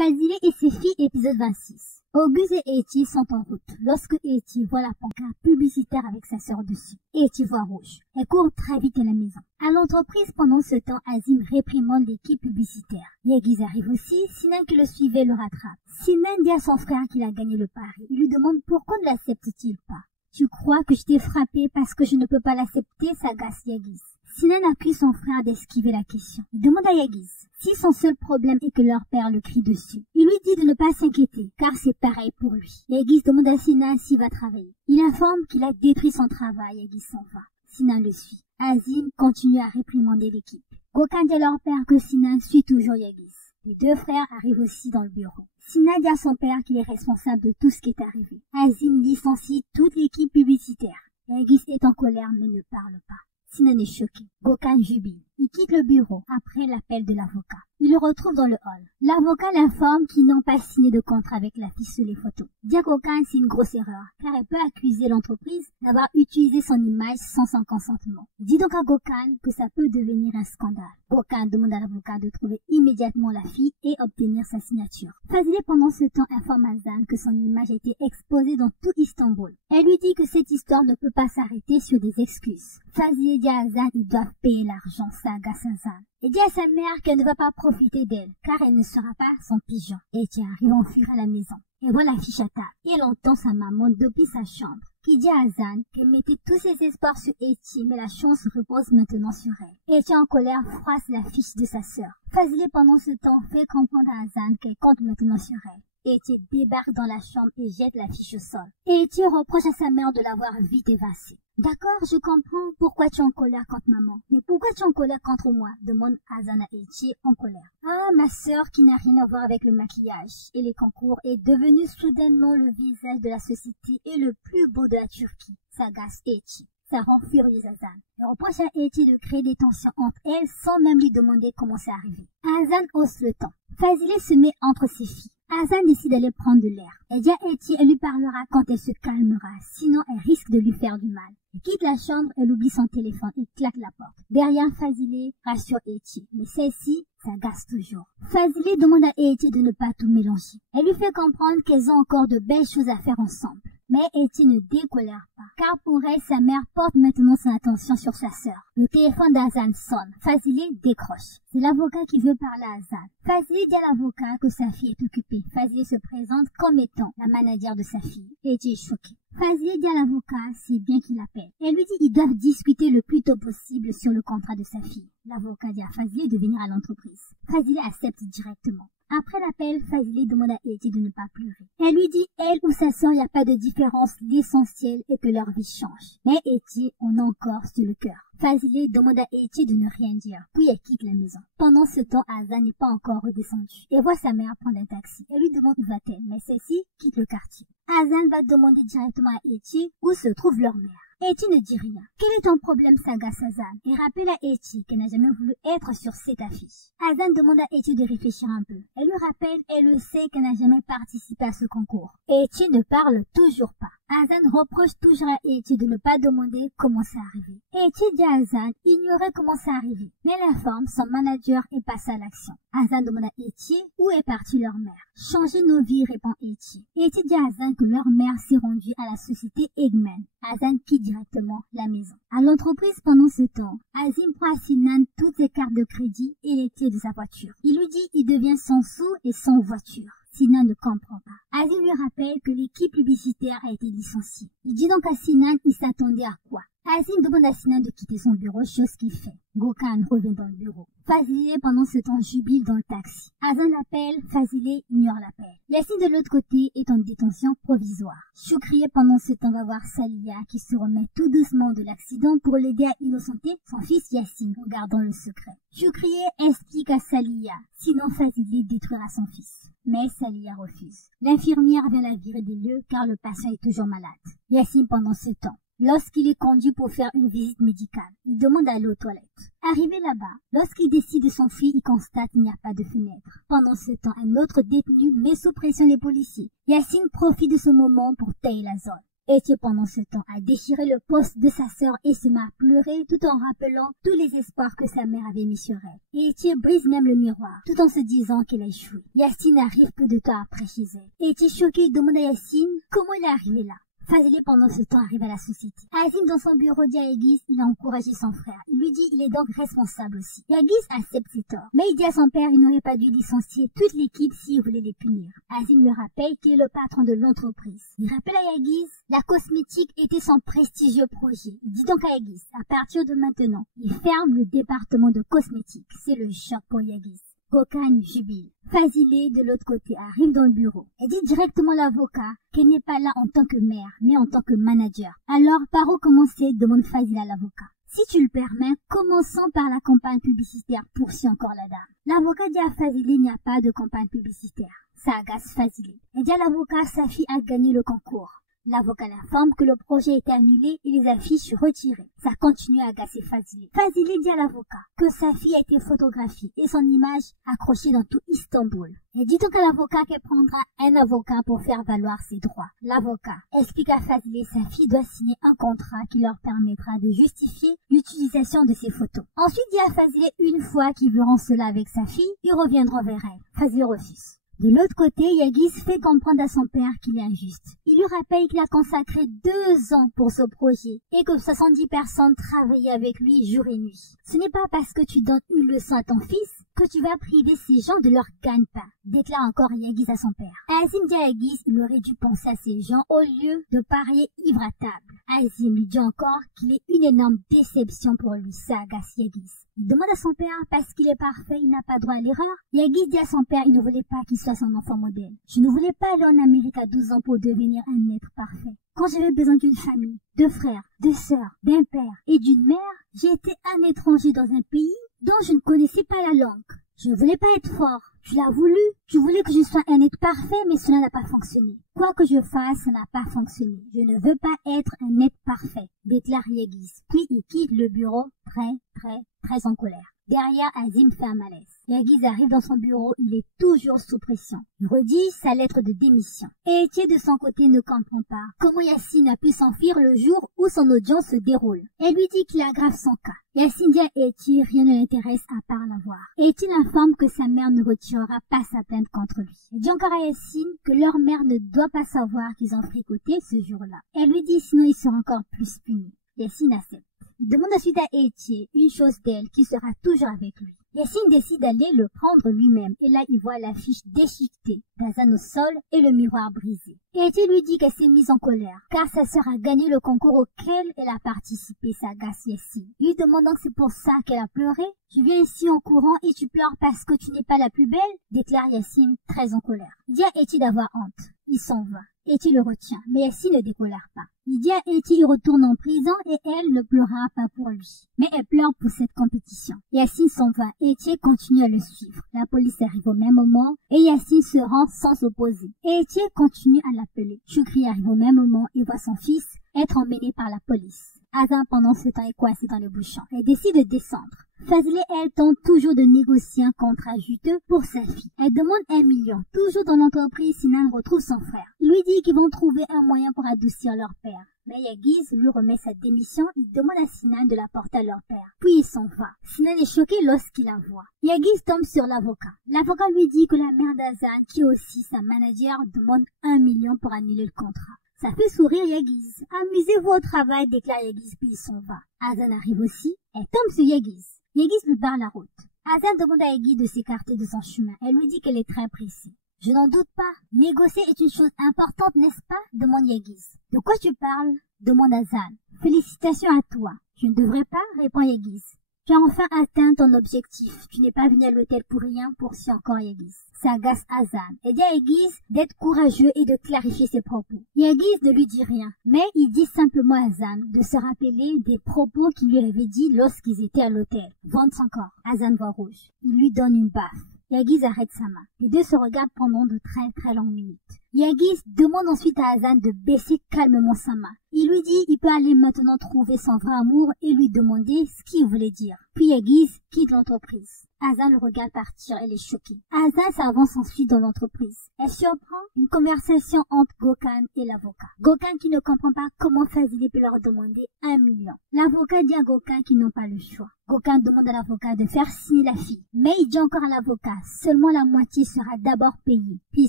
Fazile et ses filles, épisode 26. Auguste et Eti sont en route lorsque Eti voit la pancarte publicitaire avec sa sœur dessus. Eti voit rouge. Elle court très vite à la maison. À l'entreprise, pendant ce temps, Azim réprimande l'équipe publicitaire. Yegiz arrive aussi, Sinan qui le suivait le rattrape. Sinan dit à son frère qu'il a gagné le pari. Il lui demande pourquoi ne l'accepte-t-il pas. Tu crois que je t'ai frappé parce que je ne peux pas l'accepter, s'agace Yegiz. Sinan accuse son frère d'esquiver la question. Il demande à Yegiz si son seul problème est que leur père le crie dessus. Il lui dit de ne pas s'inquiéter, car c'est pareil pour lui. Yegiz demande à Sinan s'il va travailler. Il informe qu'il a détruit son travail. Yegiz s'en va. Sinan le suit. Azim continue à réprimander l'équipe. Gokhan dit à leur père que Sinan suit toujours Yegiz. Les deux frères arrivent aussi dans le bureau. Sinan dit à son père qu'il est responsable de tout ce qui est arrivé. Azim licencie toute l'équipe publicitaire. Yegiz est en colère mais ne parle pas. Sinan est choqué. Gokhan jubile. Il quitte le bureau après l'appel de l'avocat. Il le retrouve dans le hall. L'avocat l'informe qu'ils n'ont pas signé de contrat avec l'affiche sur les photos. Dit à Gokhan c'est une grosse erreur, car elle peut accuser l'entreprise d'avoir utilisé son image sans son consentement. Il dit donc à Gokhan que ça peut devenir un scandale. Gokhan demande à l'avocat de trouver immédiatement la fille et obtenir sa signature. Fazile pendant ce temps informe Azan que son image a été exposée dans tout Istanbul. Elle lui dit que cette histoire ne peut pas s'arrêter sur des excuses. Fazile dit à Azan qu'ils doivent payer l'argent, ça agace Azan. Il dit à sa mère qu'elle ne va pas profiter d'elle, car elle ne sera pas son pigeon. Eti arrive en fuir à la maison. Elle voit la fiche à table. Elle entend sa maman depuis sa chambre, qui dit à Azan qu'elle mettait tous ses espoirs sur Eti, mais la chance repose maintenant sur elle. Eti en colère froisse la fiche de sa sœur. Fazile pendant ce temps fait comprendre à Azan qu'elle compte maintenant sur elle. Eti débarque dans la chambre et jette la fiche au sol. Eti reproche à sa mère de l'avoir vite évincée. D'accord, je comprends pourquoi tu es en colère contre maman. Mais pourquoi tu es en colère contre moi? Demande Azan à Eti en colère. Ah, ma sœur qui n'a rien à voir avec le maquillage et les concours est devenue soudainement le visage de la société et le plus beau de la Turquie. S'agace Eti. Ça rend furieuse Azan. Elle reproche à Eti de créer des tensions entre elles sans même lui demander comment c'est arrivé. Azan hausse le ton. Fazile se met entre ses filles. Azan décide d'aller prendre de l'air. Elle dit à Eti, elle lui parlera quand elle se calmera, sinon elle risque de lui faire du mal. Elle quitte la chambre, elle oublie son téléphone et claque la porte. Derrière Fazile rassure Eti, mais celle-ci s'agace toujours. Fazile demande à Eti de ne pas tout mélanger. Elle lui fait comprendre qu'elles ont encore de belles choses à faire ensemble. Mais Eti ne décolère pas, car pour elle, sa mère porte maintenant son attention sur sa sœur. Le téléphone d'Azan sonne. Fazile décroche. C'est l'avocat qui veut parler à Azan. Fazile dit à l'avocat que sa fille est occupée. Fazile se présente comme étant la manager de sa fille. Eti est choquée. Fazile dit à l'avocat c'est bien qu'il appelle. Elle lui dit qu'ils doivent discuter le plus tôt possible sur le contrat de sa fille. L'avocat dit à Fazile de venir à l'entreprise. Fazile accepte directement. Après l'appel, Fazile demande à Eti de ne pas pleurer. Elle lui dit, elle ou sa sœur, il n'y a pas de différence, l'essentiel est que leur vie change. Mais Eti en a encore sur le cœur. Fazile demande à Eti de ne rien dire, puis elle quitte la maison. Pendant ce temps, Azan n'est pas encore redescendue. Elle voit sa mère prendre un taxi. Elle lui demande où va-t-elle, mais celle-ci quitte le quartier. Azan va demander directement à Eti où se trouve leur mère. Eti ne dit rien. Quel est ton problème, s'agace Azan, et rappelle à Eti qu'elle n'a jamais voulu être sur cette affiche. Azan demande à Eti de réfléchir un peu. Elle lui rappelle, elle le sait qu'elle n'a jamais participé à ce concours. Eti ne parle toujours pas. Azan reproche toujours à Eti de ne pas demander comment c'est arrivé. Eti dit à Azan ignorer comment c'est arrivé, mais elle informe son manager et passe à l'action. Azan demande à Eti où est partie leur mère. Changer nos vies, répond Eti. Eti dit à Azan que leur mère s'est rendue à la société Eggman. Azan quitte directement la maison. À l'entreprise pendant ce temps, Azim prend à Sinan toutes ses cartes de crédit et les clés de sa voiture. Il lui dit qu'il devient sans sous et sans voiture. Sinan ne comprend pas. Azim lui rappelle que l'équipe publicitaire a été licenciée. Il dit donc à Sinan qu'il s'attendait à quoi. Azim demande à Sinan de quitter son bureau, chose qu'il fait. Gokhan revient dans le bureau. Fazile pendant ce temps jubile dans le taxi. Azan l'appelle, Fazile ignore l'appel. Yassine de l'autre côté est en détention provisoire. Choukriye pendant ce temps va voir Salia qui se remet tout doucement de l'accident pour l'aider à innocenter son fils Yassine en gardant le secret. Choukriye explique à Salia, sinon Fazile détruira son fils. Mais Salia refuse. L'infirmière vient la virer des lieux car le patient est toujours malade. Yassine pendant ce temps. Lorsqu'il est conduit pour faire une visite médicale, il demande à aller aux toilettes. Arrivé là-bas, lorsqu'il décide de s'enfuir, il constate qu'il n'y a pas de fenêtre. Pendant ce temps, un autre détenu met sous pression les policiers. Yassine profite de ce moment pour tailler la zone. Etier pendant ce temps a déchiré le poste de sa sœur et se met à pleurer tout en rappelant tous les espoirs que sa mère avait mis sur elle. Etier brise même le miroir tout en se disant qu'elle a échoué. Yacine arrive peu de temps après chez elle. Etier choqué demande à Yacine comment il est arrivé là. Fazile pendant ce temps arrive à la société. Azim dans son bureau dit à Yaguis, il a encouragé son frère. Il lui dit il est donc responsable aussi. Yaguis accepte ses torts. Mais il dit à son père il n'aurait pas dû licencier toute l'équipe s'il voulait les punir. Azim le rappelle qu'il est le patron de l'entreprise. Il rappelle à Yaguis, la cosmétique était son prestigieux projet. Il dit donc à Yaguis, à partir de maintenant, il ferme le département de cosmétique. C'est le choc pour Yaguis. Kokane jubile. Fazile, de l'autre côté, arrive dans le bureau. Elle dit directement à l'avocat qu'elle n'est pas là en tant que mère, mais en tant que manager. Alors, par où commencer demande Fazile à l'avocat. Si tu le permets, commençons par la campagne publicitaire, poursuit encore la dame. L'avocat dit à Fazile il n'y a pas de campagne publicitaire. Ça agace Fazile. Elle dit à l'avocat sa fille a gagné le concours. L'avocat l'informe que le projet est annulé et les affiches retirées. Ça continue à agacer Fazile. Fazile dit à l'avocat que sa fille a été photographiée et son image accrochée dans tout Istanbul. Elle dit donc à l'avocat qu'elle prendra un avocat pour faire valoir ses droits. L'avocat explique à Fazile sa fille doit signer un contrat qui leur permettra de justifier l'utilisation de ses photos. Ensuite dit à Fazile une fois qu'ils verront cela avec sa fille, ils reviendront vers elle. Fazile refuse. De l'autre côté, Yaguis fait comprendre à son père qu'il est injuste. Il lui rappelle qu'il a consacré 2 ans pour ce projet et que 70 personnes travaillaient avec lui jour et nuit. Ce n'est pas parce que tu donnes une leçon à ton fils que tu vas priver ces gens de leur gagne-pain, déclare encore Yaguis à son père. Azim dit à Yaguis qu'il aurait dû penser à ces gens au lieu de parier ivre à table. Azim lui dit encore qu'il est une énorme déception pour lui, ça agace Yaguis. Il demande à son père parce qu'il est parfait, il n'a pas droit à l'erreur. Yaguis dit à son père il ne voulait pas qu'il soit son enfant modèle. Je ne voulais pas aller en Amérique à 12 ans pour devenir un être parfait. Quand j'avais besoin d'une famille, de frères, de sœurs, d'un père et d'une mère, j'ai été un étranger dans un pays dont je ne connaissais pas la langue. Je ne voulais pas être fort. Tu l'as voulu. Tu voulais que je sois un être parfait, mais cela n'a pas fonctionné. Quoi que je fasse, ça n'a pas fonctionné. Je ne veux pas être un être parfait, déclare Yaguis. Puis il quitte le bureau très en colère. Derrière, Azim fait un malaise. Yaguis arrive dans son bureau, il est toujours sous pression. Il rédige sa lettre de démission. Et Etier de son côté ne comprend pas comment Yacine a pu s'enfuir le jour où son audience se déroule. Elle lui dit qu'il aggrave son cas. Yacine dit à Etier rien ne l'intéresse à part la voir. Etier l'informe que sa mère ne retirera pas sa plainte contre lui. Elle dit encore à Yacine que leur mère ne doit pas savoir qu'ils ont fricoté ce jour-là. Elle lui dit sinon il sera encore plus puni. Yacine accepte. Il demande ensuite à Etier une chose d'elle qui sera toujours avec lui. Yacine décide d'aller le prendre lui-même et là il voit l'affiche déchiquetée d'Azan au sol et le miroir brisé. Etier lui dit qu'elle s'est mise en colère car sa sœur a gagné le concours auquel elle a participé, ça agace Yacine. Il lui demande donc c'est pour ça qu'elle a pleuré. Tu viens ici en courant et tu pleures parce que tu n'es pas la plus belle, déclare Yacine très en colère. Il dit à Etier d'avoir honte. Il s'en va. Etier le retient, mais Yacine ne décolère pas. Il dit à Etier qu'il retourne en prison et elle ne pleurera pas pour lui. Mais elle pleure pour cette compétition. Yacine s'en va. Etier continue à le suivre. La police arrive au même moment et Yacine se rend sans s'opposer. Etier continue à l'appeler. Choukri arrive au même moment et voit son fils être emmené par la police. Azan pendant ce temps est coincé dans le bouchon. Elle décide de descendre. Fazile, elle, tente toujours de négocier un contrat juteux pour sa fille. Elle demande 1 million. Toujours dans l'entreprise, Sinan retrouve son frère. Il lui dit qu'ils vont trouver un moyen pour adoucir leur père. Mais Yaguis lui remet sa démission. Il demande à Sinan de la porter à leur père. Puis il s'en va. Sinan est choqué lorsqu'il la voit. Yaguis tombe sur l'avocat. L'avocat lui dit que la mère d'Azan, qui est aussi sa manager, demande 1 million pour annuler le contrat. Ça fait sourire Yaguis. Amusez-vous au travail, déclare Yaguis, puis il s'en va. Azan arrive aussi. Elle tombe sur Yaguis. Yaguis lui barre la route. Azan demande à Yaguis de s'écarter de son chemin. Elle lui dit qu'elle est très pressée. Je n'en doute pas. Négocier est une chose importante, n'est-ce pas? Demande Yaguis. De quoi tu parles? Demande Azan. Félicitations à toi. Je ne devrais pas? Répond Yaguis. Tu as enfin atteint ton objectif. Tu n'es pas venu à l'hôtel pour rien, poursuit encore Yaguis. Ça agace Azan. Elle dit à Yaguis d'être courageux et de clarifier ses propos. Yaguis ne lui dit rien, mais il dit simplement à Azan de se rappeler des propos qu'il lui avait dit lorsqu'ils étaient à l'hôtel. Vente son corps. Azan voit rouge. Il lui donne une baffe. Yaguis arrête sa main. Les deux se regardent pendant de très longues minutes. Yaguis demande ensuite à Azan de baisser calmement sa main. Il lui dit il peut aller maintenant trouver son vrai amour et lui demander ce qu'il voulait dire. Puis Aiguise quitte l'entreprise. Hazan le regarde partir, elle est choquée. Hazan s'avance ensuite dans l'entreprise. Elle surprend une conversation entre Gokhan et l'avocat. Gokhan qui ne comprend pas comment Fazili peut leur demander 1 million. L'avocat dit à Gokhan qu'ils n'ont pas le choix. Gokhan demande à l'avocat de faire signer la fille. Mais il dit encore à l'avocat, seulement la moitié sera d'abord payée. Puis il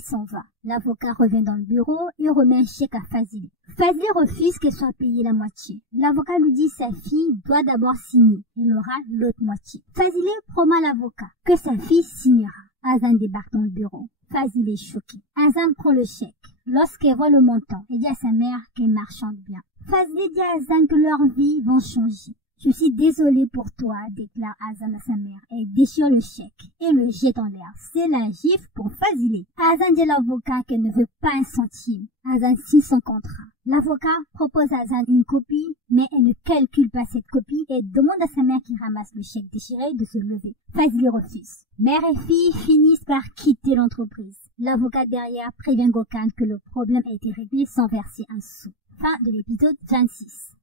s'en va. L'avocat revient dans le bureau et remet un chèque à Fazili. Fazili refuse qu'elle soit payée la moitié. L'avocat lui dit sa fille doit d'abord signer. Elle aura l'autre moitié. Fazili promet à l'avocat que sa fille signera. Hazan débarque dans le bureau. Fazili est choqué. Hazan prend le chèque. Lorsqu'elle voit le montant, elle dit à sa mère qu'elle marchande bien. Fazili dit à Hazan que leurs vies vont changer. Je suis désolée pour toi, déclare Hazan à sa mère. Elle déchire le chèque et le jette en l'air. C'est la gifle pour Fazili. Hazan dit à l'avocat qu'elle ne veut pas un centime. Hazan signe son contrat. L'avocat propose à Hazan une copie, mais elle ne calcule pas cette copie et demande à sa mère qui ramasse le chèque déchiré de se lever. Fazili refuse. Mère et fille finissent par quitter l'entreprise. L'avocat derrière prévient Gokhan que le problème a été réglé sans verser un sou. Fin de l'épisode 26.